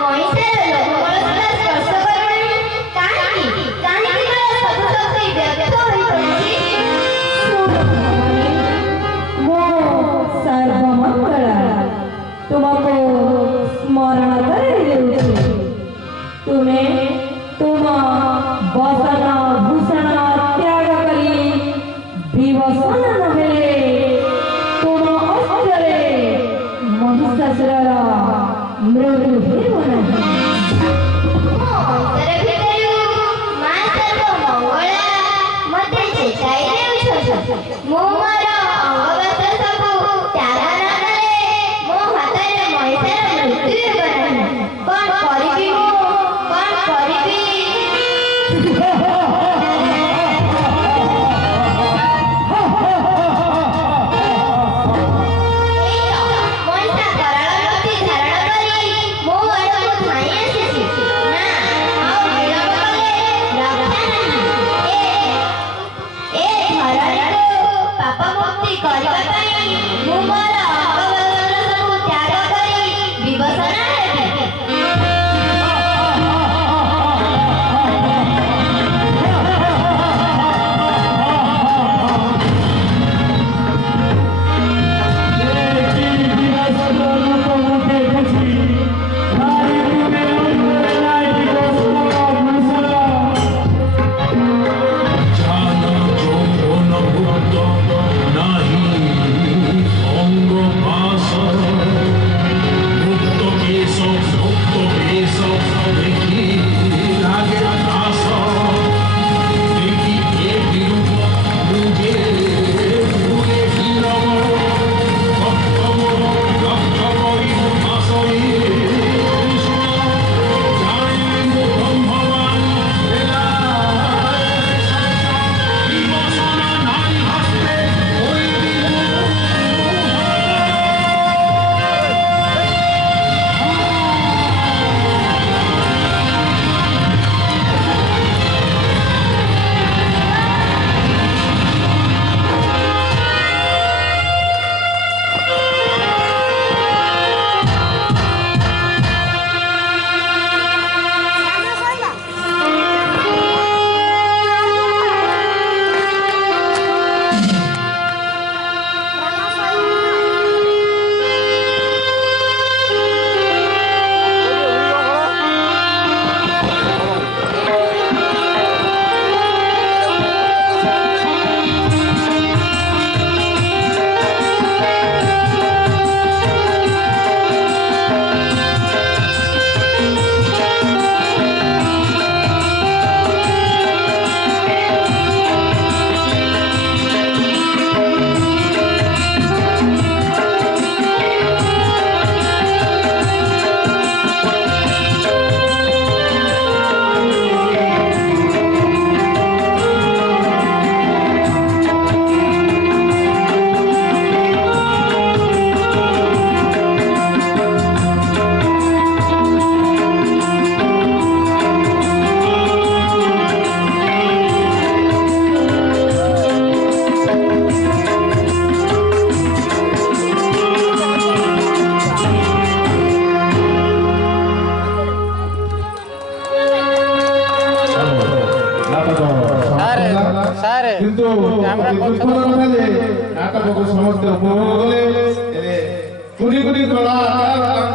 ମଣିଷର ଲୋକମଳତା ସ୍ପର୍ଶ କରୁନି କାହିଁକି କାହିଁକି ସବୁ ଶକ୍ତି ବ୍ୟର୍ଥ ହୋଇପଡ଼ିଛି। ମୋ ସର୍ବମଙ୍ଗଳା ତୁମକୁ ସ୍ମରଣ କରିଦେଉଛି। ତୁମେ ତୁମ ବସନ ଭୂଷଣ ତ୍ୟାଗ କରି ବିବସନ ନହେଲେ ତୁମ ଅସ୍ତ୍ରରେ ମହିଷାସୁରର ମୃତ୍ୟୁ ହେବ ନାହିଁ। ମୁଁ ମୋର ଅଙ୍ଗବସ୍ତ୍ର ସବୁ ତ୍ୟାଗ ନ କଲେ ମୋ ହାତରେ ମହିଷାର ମୃତ୍ୟୁ ହେବ ନାହିଁ। କ'ଣ କରିବି ମୁଁ କ'ଣ କରିବି? ମହିଷା କରାଳ ମୂର୍ତ୍ତି ଧାରଣ କରି ମୋ ଆଡ଼କୁ ଧାଇଁ ଆସିଛି। ନା ଆଉ ବିଳମ୍ବ କଲେ ରକ୍ଷା ନାହିଁ। ଏ ଧରଣୀକୁ ପାପ ମୁକ୍ତି କରିବା ପାଇଁ ମୁଁ ମୋର ଅଙ୍ଗବସ୍ତ୍ର ସବୁ ତ୍ୟାଗ କରି ବିବସନ ହେବି। কিন্তু নাটক সমস্ত উপভোগ কলে কোটি কোটি কলাকার